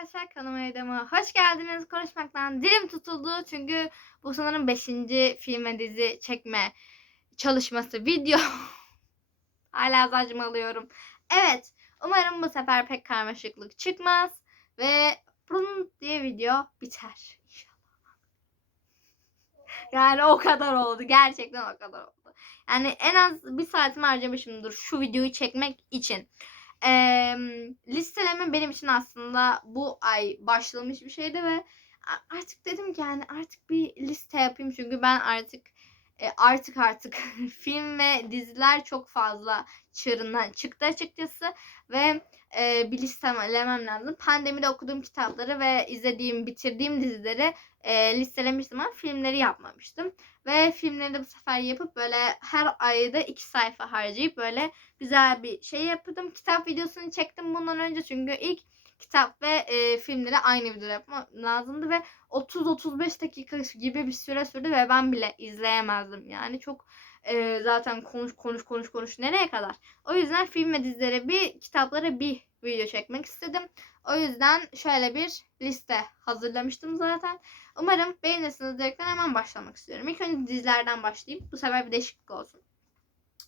arkadaşlar kanalıma videoma hoş geldiniz. Konuşmaktan dilim tutuldu çünkü bu sanırım 5. film ve dizi çekme çalışması video. Hala saçmalıyorum. Evet umarım bu sefer pek karmaşıklık çıkmaz ve bunun diye video biter inşallah. Yani o kadar oldu. Gerçekten o kadar oldu. Yani en az bir saatimi harcamışımdır şu videoyu çekmek için. Eee, listeleme benim için aslında bu ay başlamış bir şeydi ve artık dedim ki yani artık bir liste yapayım çünkü ben artık e, artık artık film ve diziler çok fazla çığırından çıktı açıkçası ve e, bir listelemem lazım. Pandemide okuduğum kitapları ve izlediğim, bitirdiğim dizileri e, listelemiştim ama filmleri yapmamıştım. Ve filmleri de bu sefer yapıp böyle her ayda iki sayfa harcayıp böyle güzel bir şey yaptım. Kitap videosunu çektim bundan önce çünkü ilk kitap ve e, filmleri aynı videoda yapmam lazımdı ve 30-35 dakika gibi bir süre sürdü ve ben bile izleyemezdim. Yani çok e, zaten konuş konuş konuş konuş nereye kadar. O yüzden film ve dizilere bir, kitaplara bir video çekmek istedim. O yüzden şöyle bir liste hazırlamıştım zaten. Umarım beğenirsiniz diyerekten hemen başlamak istiyorum. İlk önce dizilerden başlayayım. Bu sefer bir değişiklik olsun.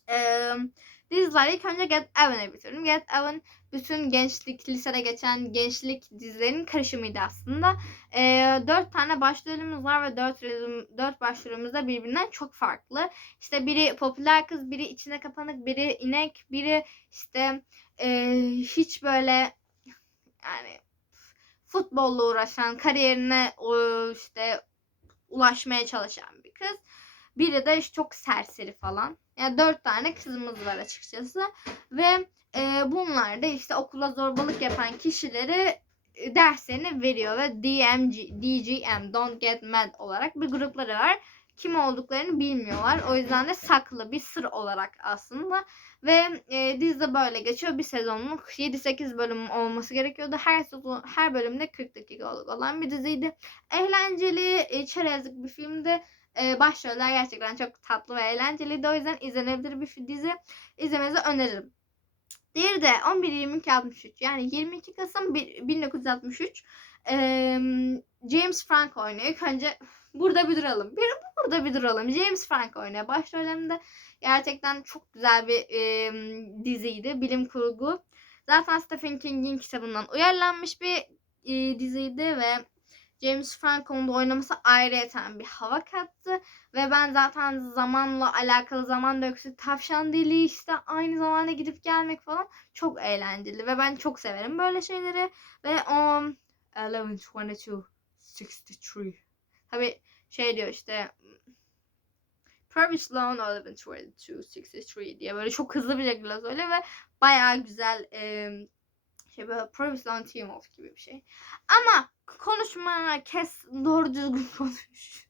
Eee diziler ilk önce Get Even'ı bitirdim. Get Even bütün gençlik, lisede geçen gençlik dizilerinin karışımıydı aslında. Ee, dört tane başrolümüz var ve dört, dört başrolümüz de birbirinden çok farklı. İşte biri popüler kız, biri içine kapanık, biri inek, biri işte e, hiç böyle yani futbolla uğraşan, kariyerine işte ulaşmaya çalışan bir kız. Biri de çok serseri falan. Yani dört tane kızımız var açıkçası. Ve e, bunlar da işte okula zorbalık yapan kişileri e, derslerini veriyor ve DMG, DGM, Don't Get Mad olarak bir grupları var. Kim olduklarını bilmiyorlar. O yüzden de saklı bir sır olarak aslında. Ve e, dizi de böyle geçiyor. Bir sezonluk 7-8 bölüm olması gerekiyordu. Her sezon, her bölümde 40 dakikalık olan bir diziydi. Eğlenceli, e, çerezlik bir filmdi. E, başroller gerçekten çok tatlı ve eğlenceliydi. O yüzden izlenebilir bir dizi. İzlemenizi öneririm. Diğeri de 11-22-63 yani 22 Kasım bir- 1963 Eee, James Franco oynuyor. İlk önce burada bir duralım. Bir, burada bir duralım. James Franco oynuyor. Başrollerinde gerçekten çok güzel bir eee, diziydi. Bilim kurgu. Zaten Stephen King'in kitabından uyarlanmış bir eee, diziydi ve James Franco'nun da oynaması ayrıyeten bir hava kattı. Ve ben zaten zamanla alakalı zaman döngüsü, tavşan dili işte aynı zamanda gidip gelmek falan çok eğlenceli. Ve ben çok severim böyle şeyleri. Ve um, 11, 22, 63. Tabi şey diyor işte Purvis Loan 11, 22, 63 diye böyle çok hızlı bir şekilde söylüyor ve bayağı güzel e, şey böyle Purvis Loan Team of gibi bir şey. Ama konuşma kes doğru düzgün konuş.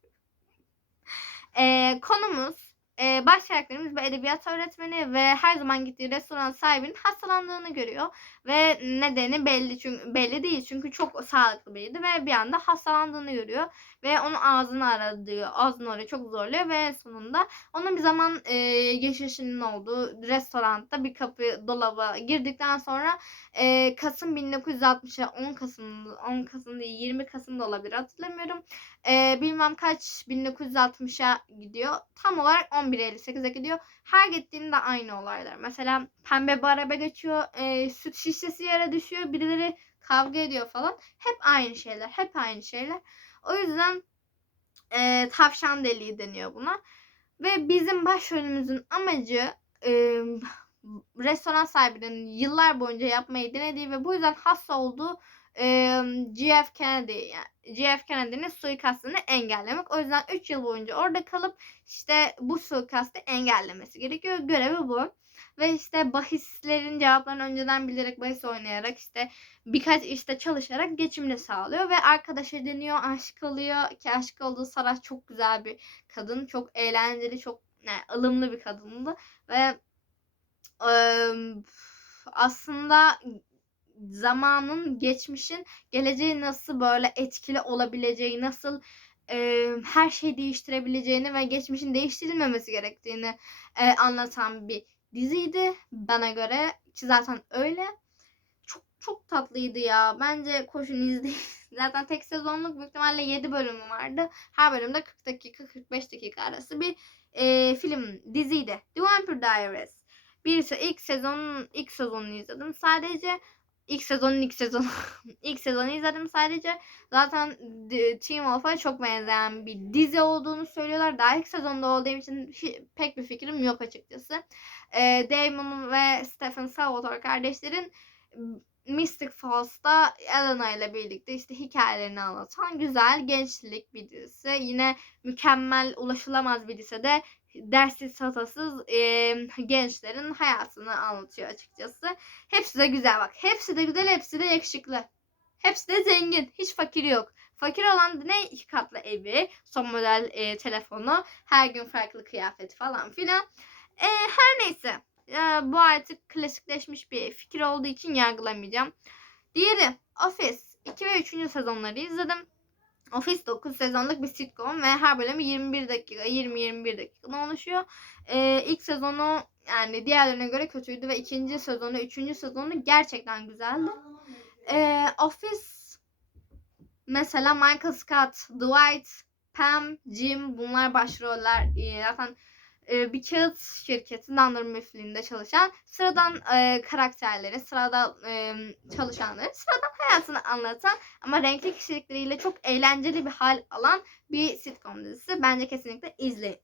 e, konumuz e, baş karakterimiz bir edebiyat öğretmeni ve her zaman gittiği restoran sahibinin hastalandığını görüyor ve nedeni belli çünkü belli değil çünkü çok sağlıklı biriydi ve bir anda hastalandığını görüyor ve onun ağzını aradı diyor. Ağzını arıyor çok zorluyor ve sonunda onun bir zaman e, geçişinin olduğu restoranda bir kapı dolaba girdikten sonra e, Kasım 1960'a 10 Kasım 10 Kasım değil 20 Kasım da olabilir hatırlamıyorum. E, bilmem kaç 1960'a gidiyor. Tam olarak 11.58'e gidiyor. Her gittiğinde aynı olaylar. Mesela pembe bir araba geçiyor. e, süt şişesi yere düşüyor. Birileri kavga ediyor falan. Hep aynı şeyler. Hep aynı şeyler. O yüzden e, tavşan deliği deniyor buna. Ve bizim başrolümüzün amacı e, restoran sahibinin yıllar boyunca yapmayı denediği ve bu yüzden hasta olduğu e, GF Kennedy yani Kennedy'nin suikastını engellemek. O yüzden 3 yıl boyunca orada kalıp işte bu suikastı engellemesi gerekiyor. Görevi bu. Ve işte bahislerin cevaplarını önceden bilerek bahis oynayarak işte birkaç işte çalışarak geçimini sağlıyor ve arkadaş ediniyor, aşık oluyor ki aşık olduğu Sarah çok güzel bir kadın, çok eğlenceli, çok yani, ılımlı bir kadındı ve eee, aslında zamanın, geçmişin geleceği nasıl böyle etkili olabileceği, nasıl e, her şeyi değiştirebileceğini ve geçmişin değiştirilmemesi gerektiğini e, anlatan bir diziydi bana göre ki zaten öyle. Çok Çok tatlıydı ya. Bence koşun izleyin. Zaten tek sezonluk büyük ihtimalle 7 bölümü vardı. Her bölümde 40 dakika 45 dakika arası bir e, film diziydi. The Vampire Diaries. Birisi ilk sezonun ilk sezonunu izledim. Sadece ilk sezonun ilk sezonu ilk sezonu izledim sadece. Zaten Teen Wolf'a çok benzeyen bir dizi olduğunu söylüyorlar. Daha ilk sezonda olduğum için pek bir fikrim yok açıkçası. Ee, Damon ve Stephen Salvatore kardeşlerin Mystic Falls'ta Elena ile birlikte işte hikayelerini anlatan güzel gençlik bir dizisi. Yine mükemmel ulaşılamaz bir lisede derssiz hatasız e, gençlerin hayatını anlatıyor açıkçası. Hepsi de güzel bak. Hepsi de güzel, hepsi de yakışıklı. Hepsi de zengin. Hiç fakir yok. Fakir olan ne? iki katlı evi, son model e, telefonu, her gün farklı kıyafet falan filan. E, her neyse. E, bu artık klasikleşmiş bir fikir olduğu için yargılamayacağım. Diğeri Office. 2 ve 3. sezonları izledim. Office 9 sezonluk bir sitcom ve her bölümü 21 dakika, 20-21 dakikadan oluşuyor. Ee, ilk sezonu yani diğerlerine göre kötüydü ve ikinci sezonu, üçüncü sezonu gerçekten güzeldi. Ee, Office mesela Michael Scott, Dwight, Pam, Jim bunlar başroller. Ee, zaten e, bir kağıt şirketi Dunder Mifflin'de çalışan sıradan e, karakterleri, sıradan e, çalışanları, sıradan hayatını anlatan ama renkli kişilikleriyle çok eğlenceli bir hal alan bir sitcom dizisi. Bence kesinlikle izleyin.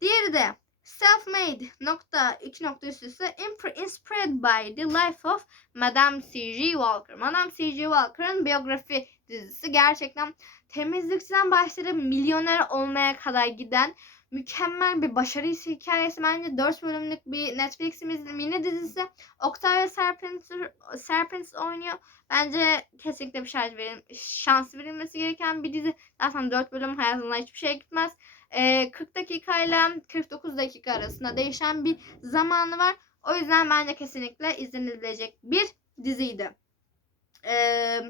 Diğeri de Self-Made nokta iki nokta üst üste inspired by the life of Madame C.G. Walker. Madame C.G. Walker'ın biyografi dizisi gerçekten temizlikçiden başlayıp milyoner olmaya kadar giden mükemmel bir başarı hikayesi. Bence 4 bölümlük bir Netflix mini dizisi. Octavia Serpenter, Serpents oynuyor. Bence kesinlikle bir şans, verin, şans verilmesi gereken bir dizi. Zaten 4 bölüm hayatında hiçbir şey gitmez. Ee, 40 dakika ile 49 dakika arasında değişen bir zamanı var. O yüzden bence kesinlikle izlenilecek bir diziydi. Ee,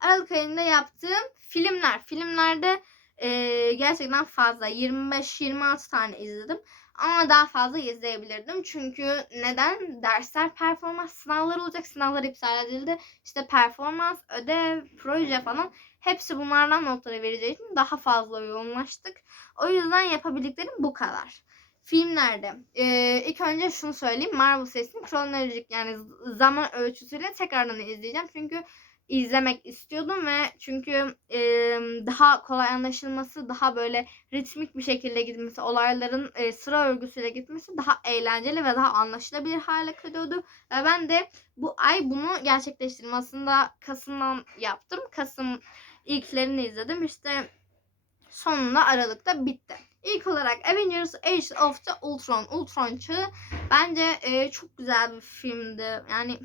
Aralık ayında yaptığım filmler. Filmlerde e, gerçekten fazla. 25-26 tane izledim. Ama daha fazla izleyebilirdim. Çünkü neden? Dersler performans sınavları olacak. Sınavlar iptal edildi. İşte performans, ödev, proje falan. Hepsi bunlardan notları vereceği için daha fazla yoğunlaştık. O yüzden yapabildiklerim bu kadar. Filmlerde. Ee, ilk önce şunu söyleyeyim. Marvel serisini kronolojik yani zaman ölçüsüyle tekrardan izleyeceğim. Çünkü izlemek istiyordum ve çünkü e, daha kolay anlaşılması, daha böyle ritmik bir şekilde gitmesi, olayların e, sıra örgüsüyle gitmesi daha eğlenceli ve daha anlaşılabilir hale geliyordu. Ve ben de bu ay bunu gerçekleştirdim. Aslında Kasım'dan yaptım. Kasım ilklerini izledim. İşte sonunda Aralık'ta bitti. İlk olarak Avengers Age of the Ultron, Ultron çağı bence e, çok güzel bir filmdi. Yani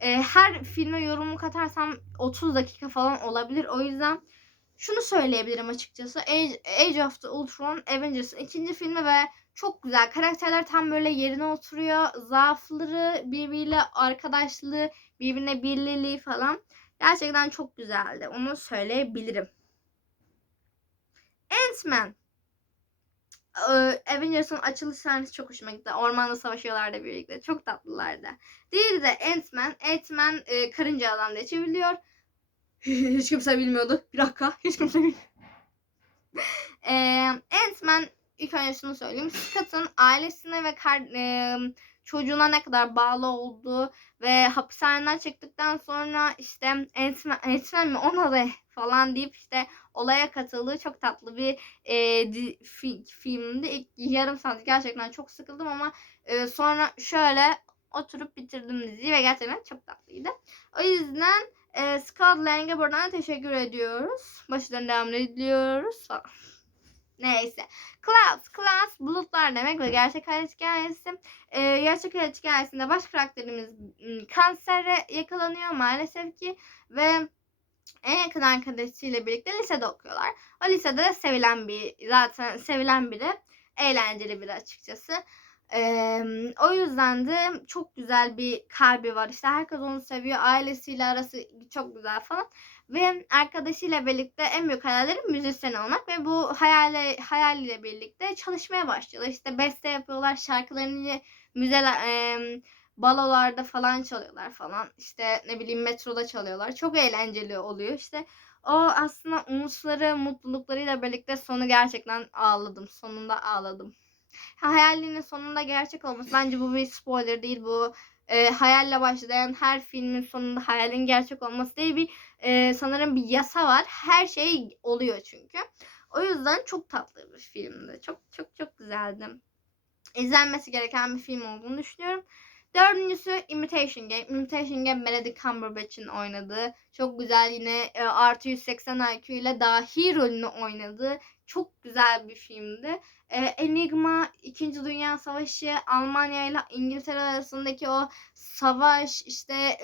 e, her filme yorumu katarsam 30 dakika falan olabilir. O yüzden şunu söyleyebilirim açıkçası. Age, Age of the Ultron Avengers'ın ikinci filmi ve çok güzel. Karakterler tam böyle yerine oturuyor. Zaafları, birbiriyle arkadaşlığı, birbirine birliliği falan. Gerçekten çok güzeldi. Onu söyleyebilirim. Ant-Man. Ee, Avengers'ın açılış sahnesi çok hoşuma gitti. Ormanda savaşıyorlardı birlikte. Çok tatlılardı. Diğeri de Ant-Man. Ant-Man e, karınca adam diye çevriliyor. Hiç kimse bilmiyordu. Bir dakika. Hiç kimse bilmiyor. ee, Ant-Man ilk önce şunu söyleyeyim. Scott'ın ailesine ve kar, e, çocuğuna ne kadar bağlı olduğu ve hapishaneden çıktıktan sonra işte Ant-Man mi ona da falan deyip işte olaya katıldığı çok tatlı bir e, di, fi, filmdi. İlk yarım saat gerçekten çok sıkıldım ama e, sonra şöyle oturup bitirdim diziyi ve gerçekten çok tatlıydı. O yüzden e, Scott Lang'e buradan teşekkür ediyoruz. Başarılarını devam ediyoruz falan. Neyse. Clouds. Clouds bulutlar demek ve gerçek hayat hikayesi. Ee, gerçek hayat hikayesinde baş karakterimiz m, kansere yakalanıyor maalesef ki ve en yakın arkadaşıyla birlikte lisede okuyorlar. O lisede de sevilen bir zaten sevilen biri. Eğlenceli biri açıkçası. Ee, o yüzden de çok güzel bir kalbi var. İşte herkes onu seviyor. Ailesiyle arası çok güzel falan. Ve arkadaşıyla birlikte en büyük hayalleri müzisyen olmak ve bu hayale, hayaliyle birlikte çalışmaya başlıyorlar. İşte beste yapıyorlar, şarkılarını müzeler, e, balolarda falan çalıyorlar falan. İşte ne bileyim metroda çalıyorlar. Çok eğlenceli oluyor. İşte o aslında umutları, mutluluklarıyla birlikte sonu gerçekten ağladım. Sonunda ağladım. Hayalinin sonunda gerçek olması bence bu bir spoiler değil. Bu e, hayalle başlayan her filmin sonunda hayalin gerçek olması değil bir e, sanırım bir yasa var. Her şey oluyor çünkü. O yüzden çok tatlı bir filmdi. Çok çok çok güzeldi. İzlenmesi gereken bir film olduğunu düşünüyorum. Dördüncüsü Imitation Game. Imitation Game Benedict Cumberbatch'in oynadığı çok güzel yine e, artı 180 IQ ile dahi rolünü oynadığı çok güzel bir filmdi. E, Enigma, İkinci Dünya Savaşı, Almanya ile İngiltere arasındaki o savaş, işte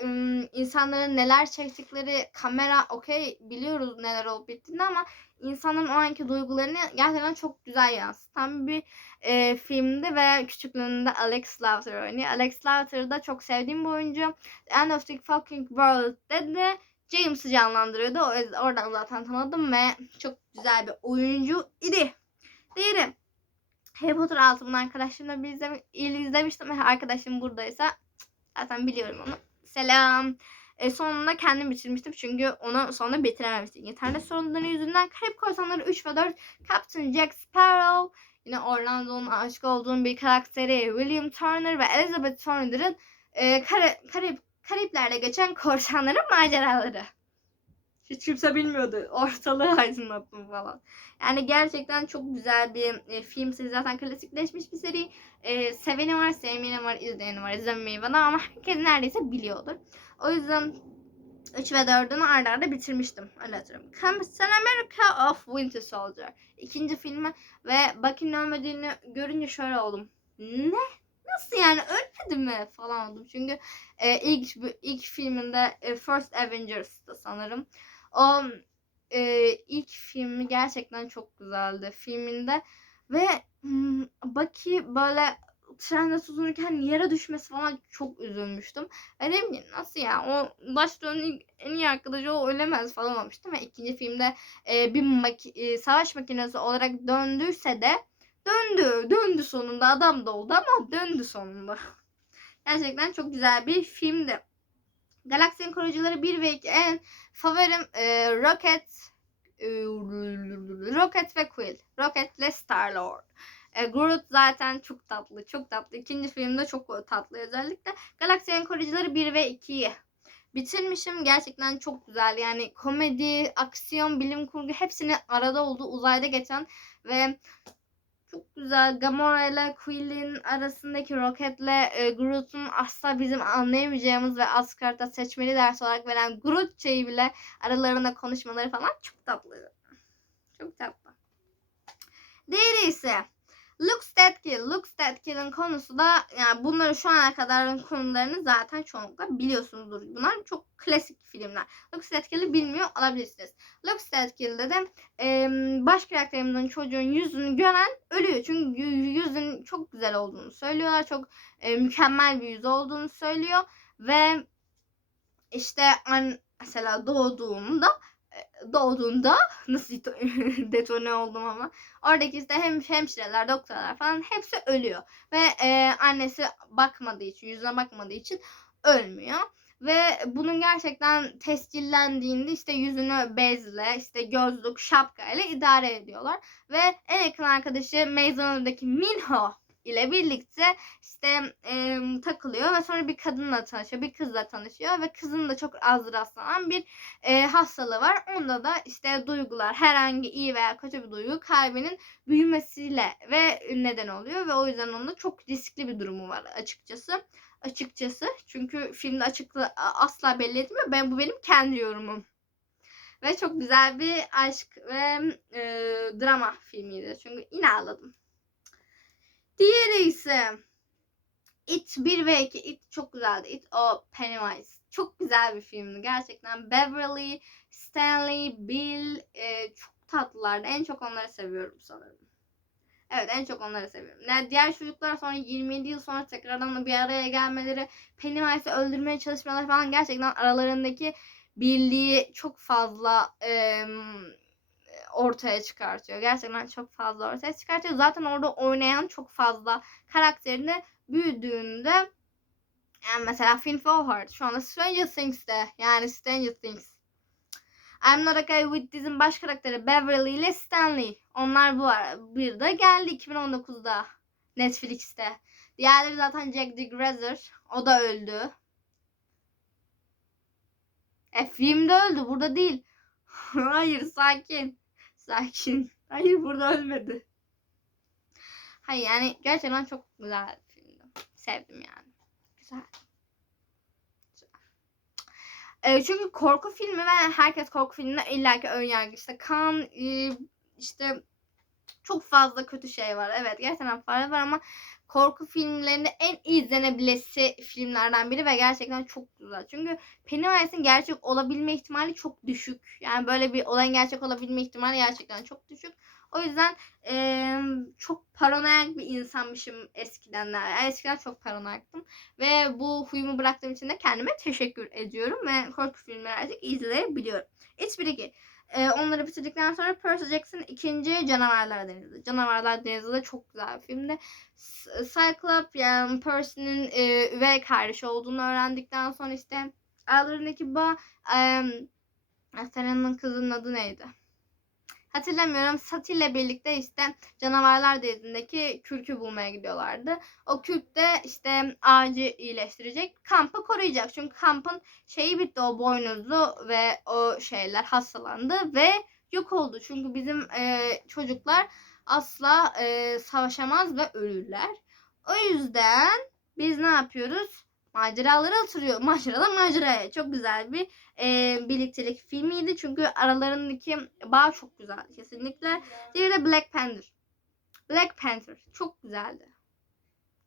insanların neler çektikleri, kamera okey biliyoruz neler olup bittiğini ama insanların o anki duygularını gerçekten çok güzel yansıtan bir e, filmdi ve küçüklüğünde Alex Lauter oynuyor. Alex Lauter'ı da çok sevdiğim bir oyuncu. End of the Fucking World'de de James'i canlandırıyordu. O oradan zaten tanıdım ve çok güzel bir oyuncu idi. Diğeri Harry Potter altımın arkadaşımla bir izlemi, izlemiştim. Arkadaşım buradaysa zaten biliyorum onu. Selam. E, sonunda kendim bitirmiştim çünkü onu sonunda bitirememiştim. İnternet sorunları yüzünden Karayip Korsanları 3 ve 4 Captain Jack Sparrow yine Orlando'nun aşık olduğum bir karakteri William Turner ve Elizabeth Turner'ın e, Kara, Karayip, Karayipler'de geçen korsanların maceraları. Hiç kimse bilmiyordu. Ortalığı aydınlattım falan. Yani gerçekten çok güzel bir e, film. Zaten klasikleşmiş bir seri. E, seveni var, sevmeyeni var, izleyeni var. İzlememeyi bana ama herkes neredeyse biliyordur. O yüzden 3 ve 4'ünü arda arda bitirmiştim. Öyle hatırlıyorum. Captain America of Winter Soldier. İkinci filmi ve Bucky'nin ölmediğini görünce şöyle oldum. Ne? Nasıl yani ölmedi mi falan oldum. Çünkü e, ilk ilk filminde e, First Avengers'ta sanırım. O e, ilk filmi gerçekten çok güzeldi filminde ve hmm, Bucky böyle trende tutunurken yere düşmesi falan çok üzülmüştüm. Ve dedim ki nasıl ya o başrolün en iyi arkadaşı o ölemez falan olmuştum. Ve ikinci filmde e, bir maki, e, savaş makinesi olarak döndüyse de döndü. Döndü sonunda adam da oldu ama döndü sonunda. Gerçekten çok güzel bir filmdi. Galaksinin Koruyucuları 1 ve 2 en favorim e, Rocket e, Rocket ve Quill. Rocket ile Star-Lord. E, Groot zaten çok tatlı. Çok tatlı. İkinci filmde çok tatlı özellikle. Galaksinin Koruyucuları 1 ve 2'yi bitirmişim. Gerçekten çok güzel. Yani komedi, aksiyon, bilim kurgu hepsinin arada olduğu uzayda geçen ve çok güzel. Gamora ile Quill'in arasındaki Rocket'le e, Groot'un asla bizim anlayamayacağımız ve Asgard'da seçmeli ders olarak veren Groot şeyi bile aralarında konuşmaları falan çok tatlı. Çok tatlı. Diğeri ise Looks That Kill. Looks konusu da yani bunları şu ana kadarın konularını zaten çoğunlukla biliyorsunuzdur. Bunlar çok klasik filmler. Looks That bilmiyor olabilirsiniz. Looks That de e, baş karakterimizin çocuğun yüzünü gören ölüyor. Çünkü yüzün çok güzel olduğunu söylüyorlar. Çok e, mükemmel bir yüz olduğunu söylüyor. Ve işte an, mesela doğduğunda doğduğunda nasıl detone oldum ama oradaki işte hem hemşireler, doktorlar falan hepsi ölüyor ve e, annesi bakmadığı için, yüzüne bakmadığı için ölmüyor. Ve bunun gerçekten tescillendiğinde işte yüzünü bezle, işte gözlük, şapka ile idare ediyorlar. Ve en yakın arkadaşı Maison'daki Minho ile birlikte işte e, takılıyor ve sonra bir kadınla tanışıyor, bir kızla tanışıyor ve kızın da çok az rastlanan bir e, hastalığı var. Onda da işte duygular, herhangi iyi veya kötü bir duygu kalbinin büyümesiyle ve neden oluyor ve o yüzden onda çok riskli bir durumu var açıkçası. Açıkçası çünkü filmde açıklı asla belli etmiyor. Ben bu benim kendi yorumum. Ve çok güzel bir aşk ve e, drama filmiydi. Çünkü yine ağladım. Diğeri ise It 1 ve 2. It çok güzeldi. It o Pennywise. Çok güzel bir filmdi. Gerçekten Beverly, Stanley, Bill e, çok tatlılardı. En çok onları seviyorum sanırım. Evet en çok onları seviyorum. Yani diğer çocuklar sonra 27 yıl sonra tekrardan bir araya gelmeleri, Pennywise'ı öldürmeye çalışmaları falan gerçekten aralarındaki birliği çok fazla e, ortaya çıkartıyor. Gerçekten çok fazla ortaya çıkartıyor. Zaten orada oynayan çok fazla karakterini büyüdüğünde Yani mesela Finn Wolfhard şu anda Stranger Things'te. Yani Stranger Things. I'm Not Okay With This'in baş karakteri Beverly ile Stanley. Onlar bu bir de geldi 2019'da Netflix'te. Diğerleri zaten Jack the Grazer. O da öldü. E filmde öldü. Burada değil. Hayır sakin. Sakin. Hayır burada ölmedi. Hayır yani gerçekten çok güzel bir filmdi. Sevdim yani. Güzel. Güzel. E, çünkü korku filmi ve herkes korku filminde illaki ön yargı işte kan işte çok fazla kötü şey var. Evet gerçekten fazla var ama korku filmlerinde en izlenebilesi filmlerden biri ve gerçekten çok güzel. Çünkü Pennywise'in gerçek olabilme ihtimali çok düşük. Yani böyle bir olayın gerçek olabilme ihtimali gerçekten çok düşük. O yüzden eee, çok paranoyak bir insanmışım eskiden. Yani eskiden çok paranoyaktım. Ve bu huyumu bıraktığım için de kendime teşekkür ediyorum. Ve korku filmleri artık izleyebiliyorum. It's bir iki. Ee, onları bitirdikten sonra Percy Jackson ikinci Canavarlar Denizi. Canavarlar Denizi de çok güzel bir filmdi. S- Cyclops yani Percy'nin e, üvey kardeşi olduğunu öğrendikten sonra işte aralarındaki bağ e, Athena'nın kızının adı neydi? Hatırlamıyorum. Sati ile birlikte işte canavarlar denizindeki kürkü bulmaya gidiyorlardı. O kürk de işte ağacı iyileştirecek. Kampı koruyacak. Çünkü kampın şeyi bitti o boynuzlu ve o şeyler hastalandı ve yok oldu. Çünkü bizim e, çocuklar asla e, savaşamaz ve ölürler. O yüzden biz ne yapıyoruz? Maceraları atırıyor. Maceradan maceraya. Çok güzel bir e, birliktelik filmiydi. Çünkü aralarındaki bağ çok güzeldi kesinlikle. Diğeri de Black Panther. Black Panther. Çok güzeldi.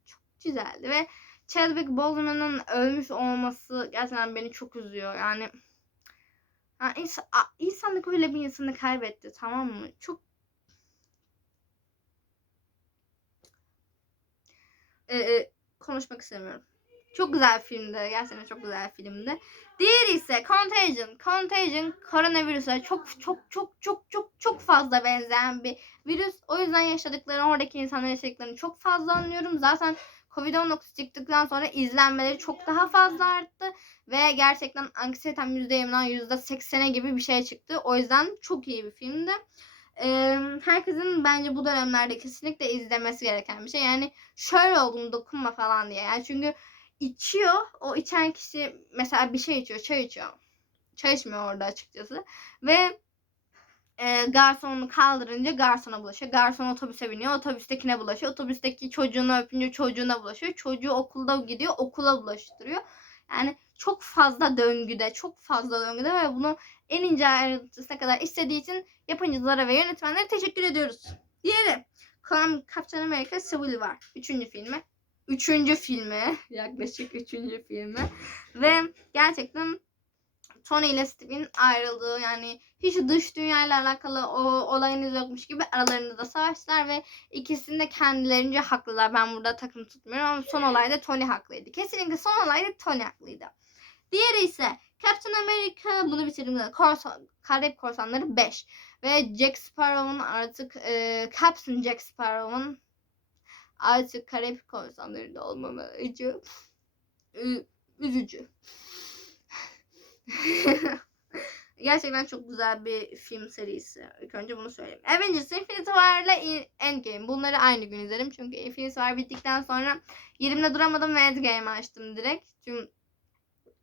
Çok güzeldi ve Chadwick Boseman'ın ölmüş olması gerçekten beni çok üzüyor. Yani yani insan, insanlık öyle bir insanı kaybetti tamam mı? Çok e, e, konuşmak istemiyorum. Çok güzel filmdi. Gerçekten çok güzel filmdi. Diğeri ise Contagion. Contagion koronavirüse çok çok çok çok çok çok fazla benzeyen bir virüs. O yüzden yaşadıklarını oradaki insanların yaşadıklarını çok fazla anlıyorum. Zaten Covid-19 çıktıktan sonra izlenmeleri çok daha fazla arttı. Ve gerçekten anksiyetem %20'den %80'e gibi bir şey çıktı. O yüzden çok iyi bir filmdi. Ee, herkesin bence bu dönemlerde kesinlikle izlemesi gereken bir şey. Yani şöyle oldum dokunma falan diye. Yani çünkü içiyor. O içen kişi mesela bir şey içiyor, çay içiyor. Çay içmiyor orada açıkçası. Ve e, garsonunu kaldırınca garsona bulaşıyor. Garson otobüse biniyor. Otobüstekine bulaşıyor. Otobüsteki çocuğunu öpünce çocuğuna bulaşıyor. Çocuğu okulda gidiyor. Okula bulaştırıyor. Yani çok fazla döngüde, çok fazla döngüde ve bunu en ince ayrıntısına kadar istediği için yapımcılara ve yönetmenlere teşekkür ediyoruz. Diğeri Captain America Civil War. Üçüncü filmi üçüncü filmi yaklaşık üçüncü filmi ve gerçekten Tony ile Steve'in ayrıldığı yani hiç dış dünyayla alakalı o olayınız yokmuş gibi aralarında da savaştılar ve ikisinde de kendilerince haklılar. Ben burada takım tutmuyorum ama son olayda Tony haklıydı. Kesinlikle son olayda Tony haklıydı. Diğeri ise Captain America bunu bitirdim de Korsan, Karayip Korsanları 5 ve Jack Sparrow'un artık e, Captain Jack Sparrow'un artık Karayip Korsanları'nda olmamacı ü- üzücü. Gerçekten çok güzel bir film serisi. İlk önce bunu söyleyeyim. Avengers Infinity War ile Endgame. Bunları aynı gün izlerim. Çünkü Infinity War bittikten sonra yerimde duramadım ve Endgame açtım direkt. Çünkü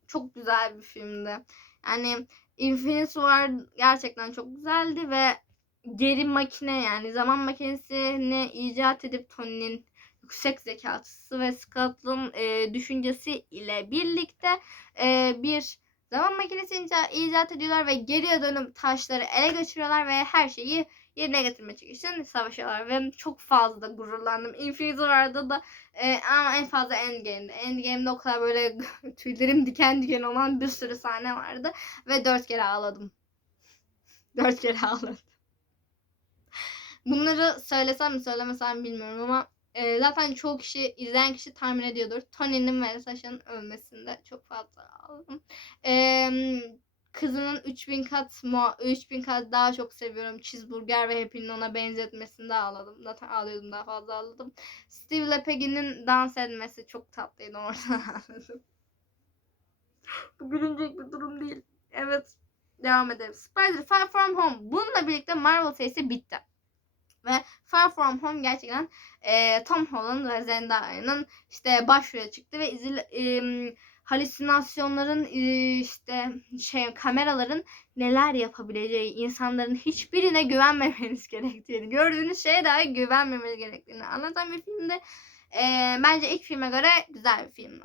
çok güzel bir filmdi. Yani Infinity War gerçekten çok güzeldi ve geri makine yani zaman makinesini icat edip Tony'nin yüksek zekası ve Scott'ın e, düşüncesi ile birlikte e, bir zaman makinesi icat ediyorlar ve geriye dönüp taşları ele geçiriyorlar ve her şeyi yerine getirmek için savaşıyorlar ve çok fazla gururlandım. Infinity da e, ama en fazla Endgame'de. Endgame'de o kadar böyle tüylerim diken diken olan bir sürü sahne vardı ve dört kere ağladım. Dört kere ağladım. Bunları söylesem mi söylemesem bilmiyorum ama e, zaten çoğu kişi izleyen kişi tahmin ediyordur. Tony'nin ve Sasha'nın ölmesinde çok fazla ağladım. E, kızının 3000 kat mu 3000 kat daha çok seviyorum. Cheeseburger ve Happy'nin ona benzetmesinde ağladım. Zaten ağlıyordum daha fazla ağladım. Steve Lepeggy'nin dans etmesi çok tatlıydı oradan ağladım. Bu gülünecek bir durum değil. Evet. Devam edelim. Spider Far From Home. Bununla birlikte Marvel serisi bitti. Ve Far From Home gerçekten e, Tom Holland ve Zendaya'nın işte başrole çıktı ve izil, e, halüsinasyonların e, işte şey kameraların neler yapabileceği, insanların hiçbirine güvenmemeniz gerektiğini, gördüğünüz şeye dahi güvenmemeniz gerektiğini anlatan bir filmde. E, bence ilk filme göre güzel bir filmdi.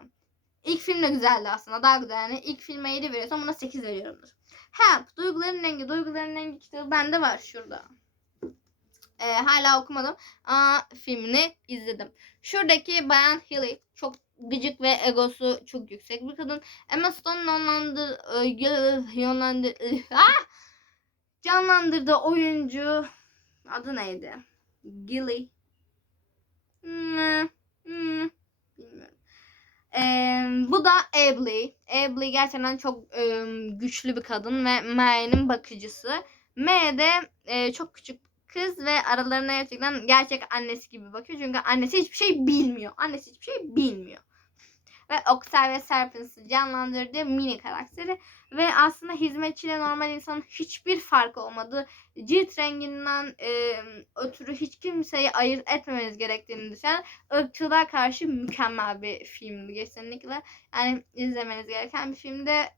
İlk film de güzeldi aslında. Daha güzel yani. İlk filme 7 veriyorsam buna 8 veriyorumdur. Help. Duyguların rengi. Duyguların rengi kitabı bende var şurada. Ee, hala okumadım. Aa, filmini izledim. Şuradaki Bayan Hilly çok gıcık ve egosu çok yüksek bir kadın. Emma Stone'un onlandı, yönlendi, ah! canlandırdığı oyuncu adı neydi? Gilly. Ee, bu da Abley. Abley gerçekten çok e, güçlü bir kadın ve May'nin bakıcısı. May de e, çok küçük kız ve aralarına gerçekten gerçek annesi gibi bakıyor. Çünkü annesi hiçbir şey bilmiyor. Annesi hiçbir şey bilmiyor. Ve Oxel ve Serpens'i canlandırdığı mini karakteri. Ve aslında hizmetçiyle normal insanın hiçbir farkı olmadığı cilt renginden e, ötürü hiç kimseyi ayırt etmemeniz gerektiğini düşünen ırkçılığa karşı mükemmel bir filmdi kesinlikle. Yani izlemeniz gereken bir filmde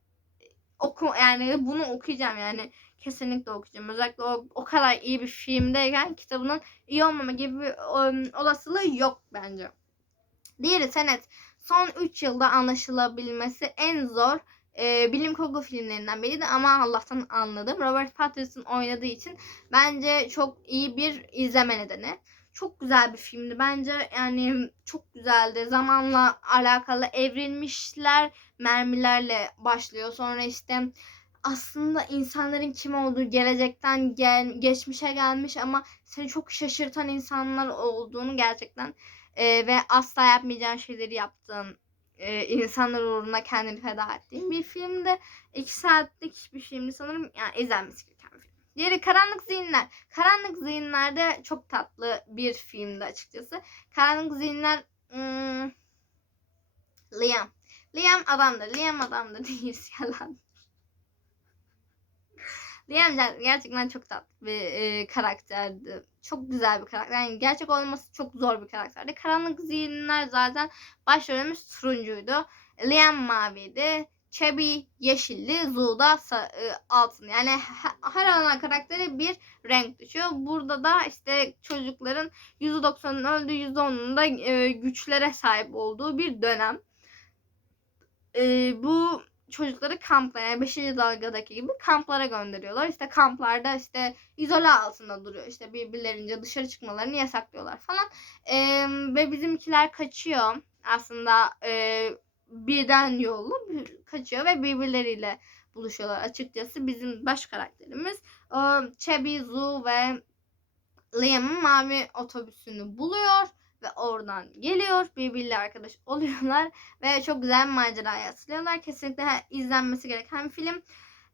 oku yani bunu okuyacağım yani kesinlikle okuyacağım. Özellikle o, o kadar iyi bir filmdeyken kitabının iyi olmama gibi bir um, olasılığı yok bence. Diğeri Tenet. Son 3 yılda anlaşılabilmesi en zor e, bilim kurgu filmlerinden biriydi ama Allah'tan anladım. Robert Pattinson oynadığı için bence çok iyi bir izleme nedeni. Çok güzel bir filmdi. Bence yani çok güzeldi. Zamanla alakalı evrilmişler mermilerle başlıyor. Sonra işte aslında insanların kim olduğu gelecekten gel, geçmişe gelmiş ama seni çok şaşırtan insanlar olduğunu gerçekten e, ve asla yapmayacağın şeyleri yaptığın e, insanlar uğruna kendini feda ettiğin bir filmde. iki saatlik bir filmdi sanırım. Yani izlenmesi gereken bir film. Diğeri Karanlık Zihinler. Karanlık Zihinler'de çok tatlı bir filmdi açıkçası. Karanlık Zihinler hmm, Liam. Liam adamdır. Liam adamdır değil yalan. Liam gerçekten çok tatlı bir e, karakterdi. Çok güzel bir karakter. Yani gerçek olması çok zor bir karakterdi. Karanlık Zihinler zaten başrolümüz turuncuydu. Liam maviydi. Chubby yeşilli, Zuda e, altın. Yani her ana karakteri bir renk düşüyor. Burada da işte çocukların %90'ın öldüğü %10'un da e, güçlere sahip olduğu bir dönem. E, bu çocukları kamplara yani 5. dalgadaki gibi kamplara gönderiyorlar. İşte kamplarda işte izole altında duruyor. İşte birbirlerince dışarı çıkmalarını yasaklıyorlar falan. Ee, ve bizimkiler kaçıyor. Aslında e, birden yollu kaçıyor ve birbirleriyle buluşuyorlar. Açıkçası bizim baş karakterimiz o Chubby, Zoo ve Liam'ın mavi otobüsünü buluyor ve oradan geliyor. Birbiriyle arkadaş oluyorlar ve çok güzel maceraya atılıyorlar. Kesinlikle izlenmesi gereken bir film.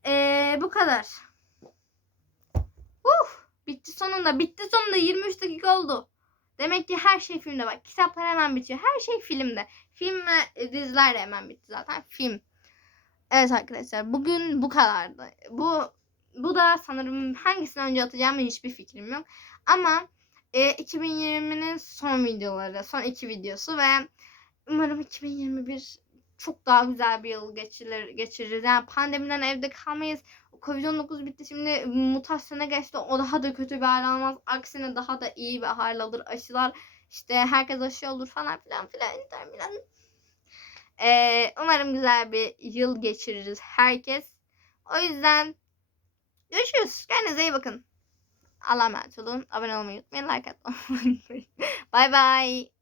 Ee, bu kadar. Uf, bitti sonunda. Bitti sonunda 23 dakika oldu. Demek ki her şey filmde bak. Kitaplar hemen bitiyor. Her şey filmde. Film ve diziler de hemen bitti zaten. Film. Evet arkadaşlar bugün bu kadardı. Bu bu da sanırım hangisini önce atacağımı hiçbir fikrim yok. Ama e, 2020'nin son videoları, son iki videosu ve umarım 2021 çok daha güzel bir yıl geçirir, geçiririz. Yani pandemiden evde kalmayız. Covid-19 bitti şimdi mutasyona geçti. O daha da kötü bir hal almaz. Aksine daha da iyi bir hal alır. Aşılar işte herkes aşı olur falan filan filan filan. Ee, umarım güzel bir yıl geçiririz herkes. O yüzden görüşürüz. Kendinize iyi bakın. Allah'a emanet olun. Abone olmayı unutmayın. Like atmayı unutmayın. Bye bye.